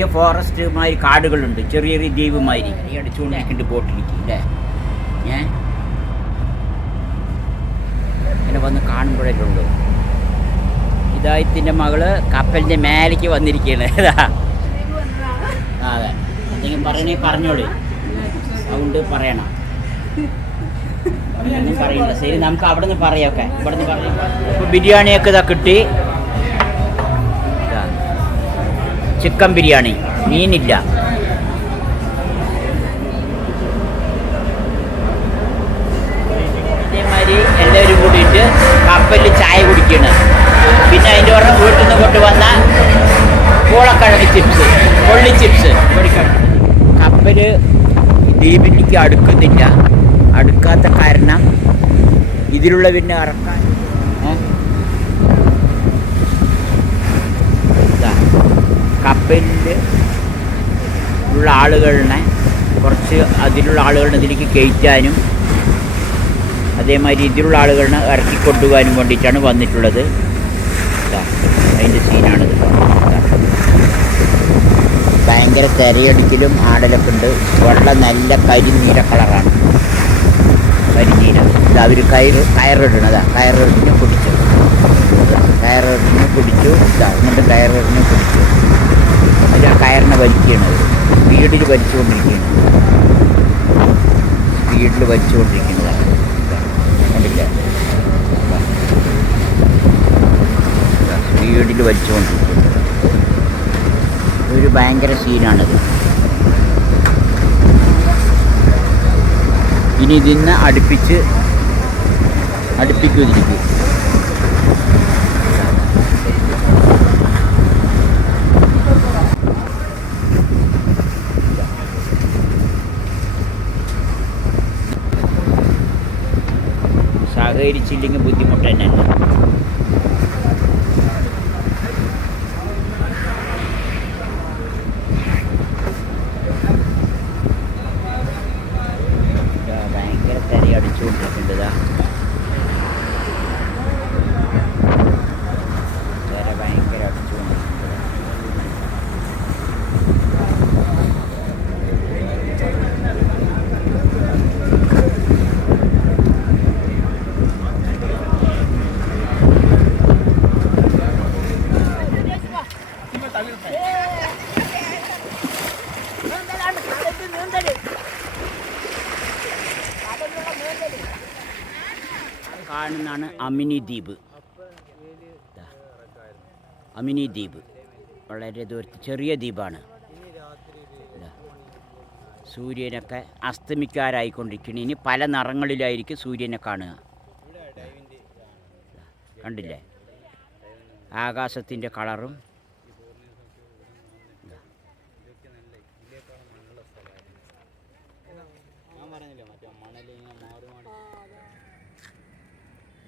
ചെറിയ ഫോറസ്റ്റ് മാതിരി കാടുകളുണ്ട്, ചെറിയ ചെറിയ ദ്വീപ് മാതിരി ഈ അടിച്ചുകൊണ്ടിരിക്കുന്നുണ്ട് ബോട്ടിലേക്ക് അല്ലേ. ഇങ്ങനെ വന്ന് കാണുമ്പോഴല്ലേ ഉള്ളൂ. ഹിദായത്തിൻ്റെ മകള് കപ്പലിൻ്റെ മേലേക്ക് വന്നിരിക്കുകയാണ്. അതെ, എന്തെങ്കിലും പറയണേ പറഞ്ഞോളൂ, അതുകൊണ്ട് പറയണം. ഒന്നും പറയില്ല, ശരി, നമുക്ക് അവിടെ നിന്ന് പറയാമൊക്കെ. ഇവിടെ നിന്ന് പറയാം. ഇപ്പോൾ ബിരിയാണിയൊക്കെ ഇതാ കിട്ടി. ചിക്കൻ ബിരിയാണി, മീനില്ല. ഇതേമാതിരി എല്ലാവരും കൂടിയിട്ട് കപ്പലിൽ ചായ കുടിക്കുകയാണ്. പിന്നെ അതിൻ്റെ പുറമെ വീട്ടിൽ നിന്ന് കൊണ്ടുവന്ന പൂളക്കിഴങ്ങ് ചിപ്സ്, കൊള്ളി ചിപ്സ്. കപ്പൽ ദ്വീപിലേക്ക് അടുക്കുന്നില്ല. അടുക്കാത്ത കാരണം ഇതിലുള്ള പിന്നെ ഇറക്കാൻ കപ്പലിൽ ഉള്ള ആളുകളെ കുറച്ച് അതിലുള്ള ആളുകളെ ഇതിലേക്ക് കയറ്റാനും അതേമാതിരി ഇതിലുള്ള ആളുകളെ ഇറക്കിക്കൊണ്ടുപോകാനും വേണ്ടിയിട്ടാണ് വന്നിട്ടുള്ളത്. അതിൻ്റെ സീനാണിത്. ഭയങ്കര തിരയടിക്കലും ആടലൊക്കെ ഉണ്ട്. വെള്ളം നല്ല കരിനീല കളറാണ്, കരിനീല. ഇത് അവർ കയറിടണതാ, കയറിന് പിടിച്ചു, കയറിന് പിടിച്ചു. എന്നിട്ട് കയറിന് പിടിച്ചു. അതിൽ ആ കയറിനെ വലിക്കുകയാണ് അവർ, സ്പീഡിൽ വലിച്ചുകൊണ്ടിരിക്കുകയാണ്, സ്പീഡിൽ വലിച്ചുകൊണ്ടിരിക്കുന്നതാണ്. കണ്ടില്ല, സ്പീഡിൽ വലിച്ചുകൊണ്ടിരിക്കുന്നത്. ഒരു ഭയങ്കര സീനാണിത്. ഇനി ഇതിന്ന് അടുപ്പിക്കും ഇതിലേക്ക്. സഹകരിച്ചില്ലെങ്കിൽ ബുദ്ധിമുട്ട് തന്നെയല്ല. ഭയങ്കര തിരയടിച്ചുകൊണ്ടിരിക്കേണ്ടതാ, തിര ഭയങ്കര അടിച്ചുകൊണ്ടിരിക്കേണ്ടതാ. കാണുന്നതാണ് അമിനി ദ്വീപ്. അമിനി ദ്വീപ് വളരെ ദൂരത്ത് ചെറിയ ദ്വീപാണ്. സൂര്യനൊക്കെ അസ്തമിക്കാറായിക്കൊണ്ടിരിക്കുന്നു. ഇനി പല നിറങ്ങളിലായിരിക്കും സൂര്യനെ കാണുക. കണ്ടില്ലേ, ആകാശത്തിൻ്റെ കളറും.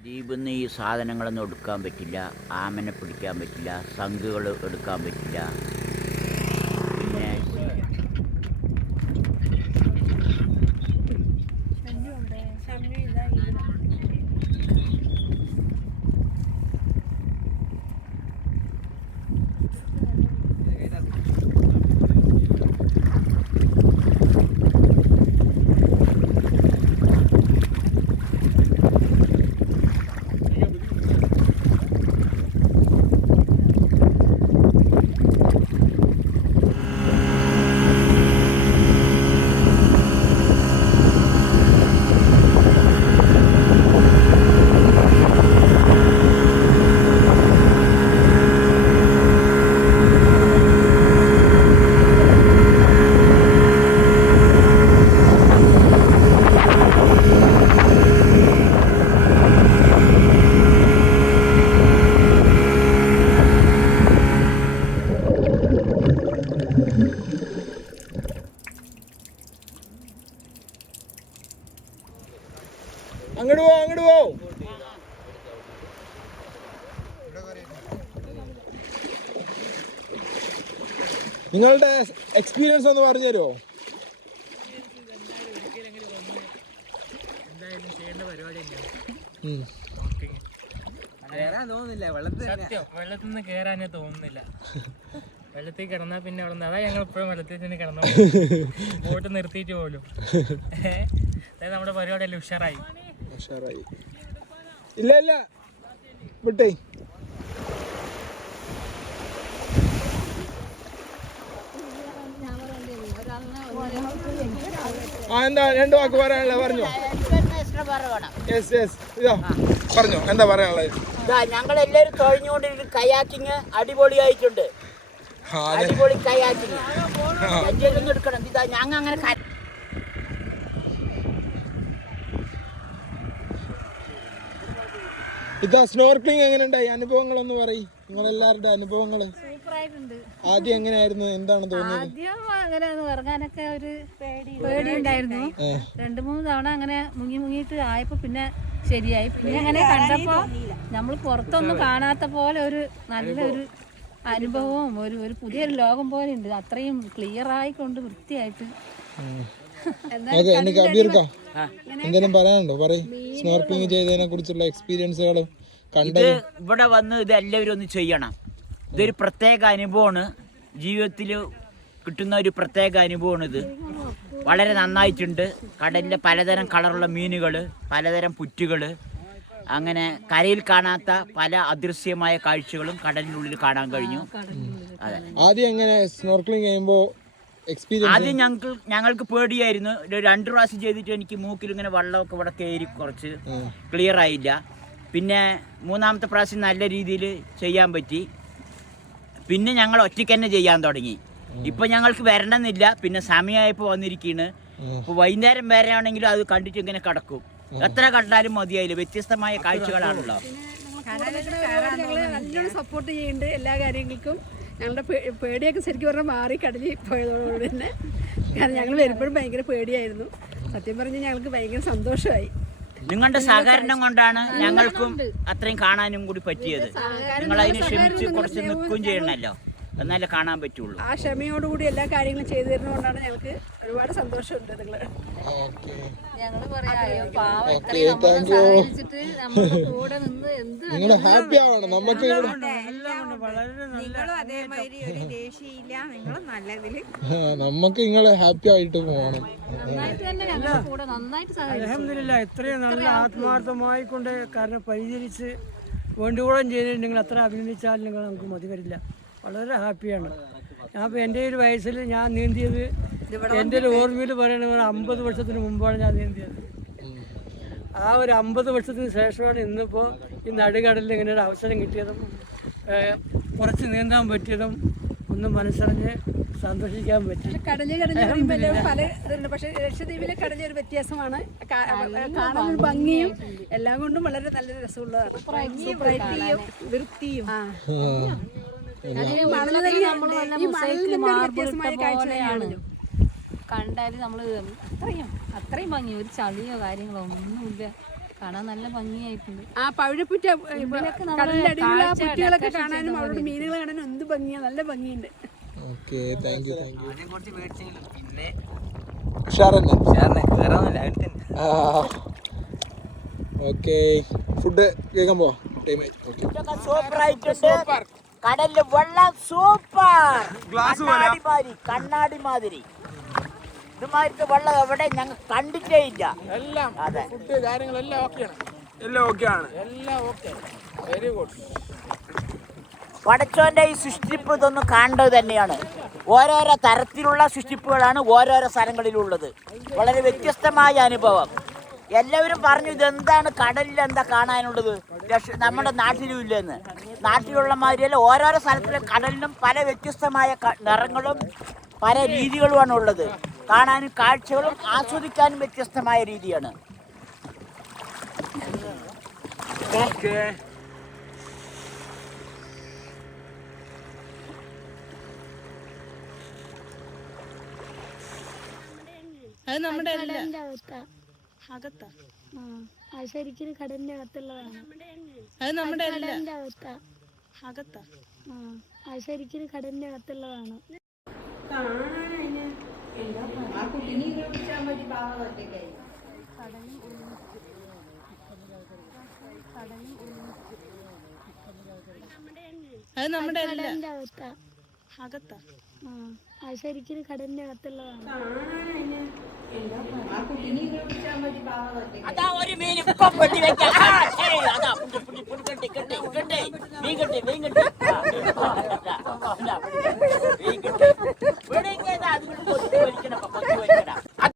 ദ്വീപിൽ നിന്ന് ഈ സാധനങ്ങളൊന്നും എടുക്കാൻ പറ്റില്ല. ആമനെ പിടിക്കാൻ പറ്റില്ല, ശംഖുകൾ എടുക്കാൻ പറ്റില്ല. പിന്നെ അങ്ങോട്ട് പോ. നിങ്ങളുടെ എക്സ്പീരിയൻസ് ഒന്ന് പറഞ്ഞു തരുമോ? കേറാൻ തോന്നുന്നില്ല, വെള്ളത്തിൽ നിന്ന് കേറാനേ തോന്നുന്നില്ല. വെള്ളത്തിൽ കിടന്നാൽ പിന്നെ അവിടെ അതാ ഞങ്ങൾ ഇപ്പോഴും വെള്ളത്തിൽ തന്നെ കിടന്നു ബോട്ട് നിർത്തിയിട്ട് പോലും അതായത് നമ്മുടെ പരിപാടിയെല്ലാം ഉഷാറായി. ഇല്ല ഇല്ല വിട്ടേ. എന്താ 2 വാക്ക് പറയാനുള്ളത് പറഞ്ഞോ. യെസ് യെസ് ഇതാ പറഞ്ഞോ എന്താ പറയാനുള്ളത്. ഞങ്ങൾ എല്ലാവരും തുഴഞ്ഞുകൊണ്ടിരിക്കും. കയാക്കിങ് അടിപൊളിയായിട്ടുണ്ട്. അടിപൊളി കയാക്കിങ് എടുക്കണം. ഇതാ ഞങ്ങൾ അങ്ങനെ ഇതാ സ്നോർക്ലിംഗ് എങ്ങനെ ഉണ്ടായി? അനുഭവങ്ങളൊന്ന് പറയും, നിങ്ങളെല്ലാവരുടെ അനുഭവങ്ങള്. ആദ്യം എങ്ങനെയായിരുന്നു, എന്താണ് തോന്നിയത്? ആദ്യം അങ്ങനെ ഇറങ്ങാനൊക്കെ ഒരു പേടി ഉണ്ടായിരുന്നു. 2-3 തവണ അങ്ങനെ മുങ്ങിയിട്ട് ആയപ്പോ പിന്നെ ശരിയായി. പിന്നെ അങ്ങനെ കണ്ടപ്പോ നമ്മൾ പുറത്തൊന്നും കാണാത്ത പോലെ ഒരു നല്ലൊരു അനുഭവവും ഒരു പുതിയൊരു ലോകം പോലെ ഉണ്ട്. അത്രയും ക്ലിയർ ആയിക്കൊണ്ട് വൃത്തിയായിട്ട്. എനിക്ക് അബീർക്കാം എന്തെങ്കിലും പറയാനുണ്ടോ? പറയും സ്നോർക്ലിംഗ് ചെയ്തതിനെ കുറിച്ചുള്ള എക്സ്പീരിയൻസുകളും കണ്ടത്. ഇവിടെ വന്ന് ഇത് എല്ലാവരും ഒന്ന് ചെയ്യണം. ഇതൊരു പ്രത്യേക അനുഭവമാണ്. ജീവിതത്തിൽ കിട്ടുന്ന ഒരു പ്രത്യേക അനുഭവമാണ് ഇത്. വളരെ നന്നായിട്ടുണ്ട്. കടലിലെ പലതരം കളറുള്ള മീനുകൾ, പലതരം പുറ്റുകൾ, അങ്ങനെ കരയിൽ കാണാത്ത പല അദൃശ്യമായ കാഴ്ചകളും കടലിനുള്ളിൽ കാണാൻ കഴിഞ്ഞു. അതെ. ആദ്യം എങ്ങനെ സ്നോർക്ലിംഗ് ചെയ്യുമ്പോൾ എക്സ്പീരിയൻസ്? ആദ്യം ഞങ്ങൾക്ക് പേടിയായിരുന്നു. 2 പ്രാവശ്യം ചെയ്തിട്ട് എനിക്ക് മൂക്കിൽ ഇങ്ങനെ വെള്ളമൊക്കെ ഇവിടെ കയറി കുറച്ച് ക്ലിയർ ആയില്ല. പിന്നെ 3-ാമത്തെ പ്രാവശ്യം നല്ല രീതിയിൽ ചെയ്യാൻ പറ്റി. പിന്നെ ഞങ്ങൾ ഒറ്റയ്ക്ക് തന്നെ ചെയ്യാൻ തുടങ്ങി. ഇപ്പം ഞങ്ങൾക്ക് വരണമെന്നില്ല. പിന്നെ സമയമായപ്പോൾ വന്നിരിക്കുകയാണ്. ഇപ്പോൾ വൈകുന്നേരം വരെ ആണെങ്കിലും അത് കണ്ടിട്ട് ഇങ്ങനെ കിടക്കും. എത്ര കണ്ടാലും മതിയായില്ല. വ്യത്യസ്തമായ കാഴ്ചകളാണല്ലോ. നല്ലോണം സപ്പോർട്ട് ചെയ്യുന്നുണ്ട് എല്ലാ കാര്യങ്ങൾക്കും. ഞങ്ങളുടെ പേടിയൊക്കെ ശരിക്കും പറഞ്ഞാൽ മാറി കടലിൽ പോയതോടുകൂടി തന്നെ. കാരണം ഞങ്ങൾ വരുമ്പോഴും ഭയങ്കര പേടിയായിരുന്നു. സത്യം പറഞ്ഞാൽ ഞങ്ങൾക്ക് ഭയങ്കര സന്തോഷമായി. നിങ്ങളുടെ സഹകരണം കൊണ്ടാണ് ഞങ്ങൾക്കും അത്രയും കാണാനും കൂടി പറ്റിയത്. നിങ്ങൾ അതിന് ക്ഷമിച്ച് കുറച്ച് നിൽക്കുകയും ചെയ്യണമല്ലോ, എന്നാലേ കാണാൻ പറ്റുള്ളൂ. ആ ക്ഷമയോടുകൂടി എല്ലാ കാര്യങ്ങളും ചെയ്തു തരുന്നതുകൊണ്ടാണ് ഞങ്ങൾക്ക് ഒരുപാട് സന്തോഷമുണ്ട്. നിങ്ങൾ ഹാപ്പി ആവണം. നമുക്ക് നമുക്ക് നിങ്ങളെ ഹാപ്പി ആയിട്ട് പോകണം. അൽഹംദുലില്ലാ, ഇത്രയും നല്ല ആത്മാർത്ഥമായി കൊണ്ട് കാരണം പരിചരിച്ച് വേണ്ടുകോളം ചെയ്തിട്ടുണ്ടെങ്കിൽ അത്ര അഭിനന്ദിച്ചാൽ നിങ്ങൾ നമുക്ക് മതി വരില്ല. വളരെ ഹാപ്പിയാണ്. ഞാൻ ഇപ്പോൾ എൻ്റെ ഒരു വയസ്സിൽ ഞാൻ നീന്തിയത് എൻ്റെ ഒരു ഓർമ്മയിൽ പറയുന്നത് 50 വർഷത്തിന് മുമ്പാണ് ഞാൻ നീന്തിയത്. ആ ഒരു 50 വർഷത്തിന് ശേഷമാണ് ഇന്നിപ്പോൾ ഈ നടുകടലിൽ ഇങ്ങനെ ഒരു അവസരം കിട്ടിയതും കുറച്ച് നീന്താൻ പറ്റിയതും ഒന്ന് മനസ്സറിഞ്ഞ് സന്തോഷിക്കാൻ പറ്റി. കടല് പല ഇതുണ്ട്. പക്ഷേ ലക്ഷദ്വീപിലെ കടല് ഒരു വ്യത്യാസമാണ്. കാണാൻ ഒരു ഭംഗിയും എല്ലാം കൊണ്ടും വളരെ നല്ല രസമുള്ളതാണ്. വൃത്തിയും കണ്ടാല് നമ്മള് അത്രയും ഭംഗി. ഒരു ചളിയോ കാര്യങ്ങളോ ഒന്നുമില്ല. കാണാൻ നല്ല ഭംഗിയായിട്ടുണ്ട്. ആ പവിഴപ്പുറ്റ കടലിന്റെ അടിയിലുള്ള പുറ്റുകളൊക്കെ കാണാനും അവരുടെ മീനുകൾ കാണാനും എന്ത് ഭംഗിയാ, നല്ല ഭംഗിയുണ്ട്. ഫുഡ് കേൾക്കാൻ പോവാ. കടലില് വെള്ളം സൂപ്പർ, കണ്ണാടി മാതിരി. ഇതുമാതിരി വെള്ളം എവിടെ ഞങ്ങൾ കണ്ടിട്ടേ ഇല്ല. എല്ലാം ഫുഡ് കാര്യങ്ങളെല്ലാം ഓക്കെയാണ്. എല്ലാം ഓക്കെ. Very good. പടച്ചോന്റെ ഈ സൃഷ്ടിപ്പ് ഇതൊന്നും കാണേണ്ടത് തന്നെയാണ്. ഓരോരോ തരത്തിലുള്ള സൃഷ്ടിപ്പുകളാണ് ഓരോരോ സ്ഥലങ്ങളിലുള്ളത്. വളരെ വ്യത്യസ്തമായ അനുഭവം. എല്ലാവരും പറഞ്ഞു ഇതെന്താണ് കടലിൽ എന്താ കാണാനുള്ളത്, നമ്മുടെ നാട്ടിലും ഇല്ലെന്ന്. നാട്ടിലുള്ള മാതിരിയല്ല, ഓരോരോ സ്ഥലത്തിലെ കടലിനും പല വ്യത്യസ്തമായ നിറങ്ങളും പല രീതികളുമാണ് ഉള്ളത്. കാണാനും കാഴ്ചകളും ആസ്വദിക്കാനും വ്യത്യസ്തമായ രീതിയാണ്. അത് നമ്മുടെ ശരിക്കും കടലിന്റെ അകത്തുള്ളതാണ്. അത് നമ്മുടെ ശരിക്കും കടലിന്റെ അകത്തുള്ളതാണ്. അത് നമ്മുടെ കടലിന്റെ അകത്താ. അകത്താ അത് ശരിക്കും കടലിന്റെ അകത്തുള്ളതാണ്. അതാ ഒരു മീൻ ഇപ്പൊ പെട്ടി വെക്കാം. അതാ കെട്ടി മീൻ കെട്ടി.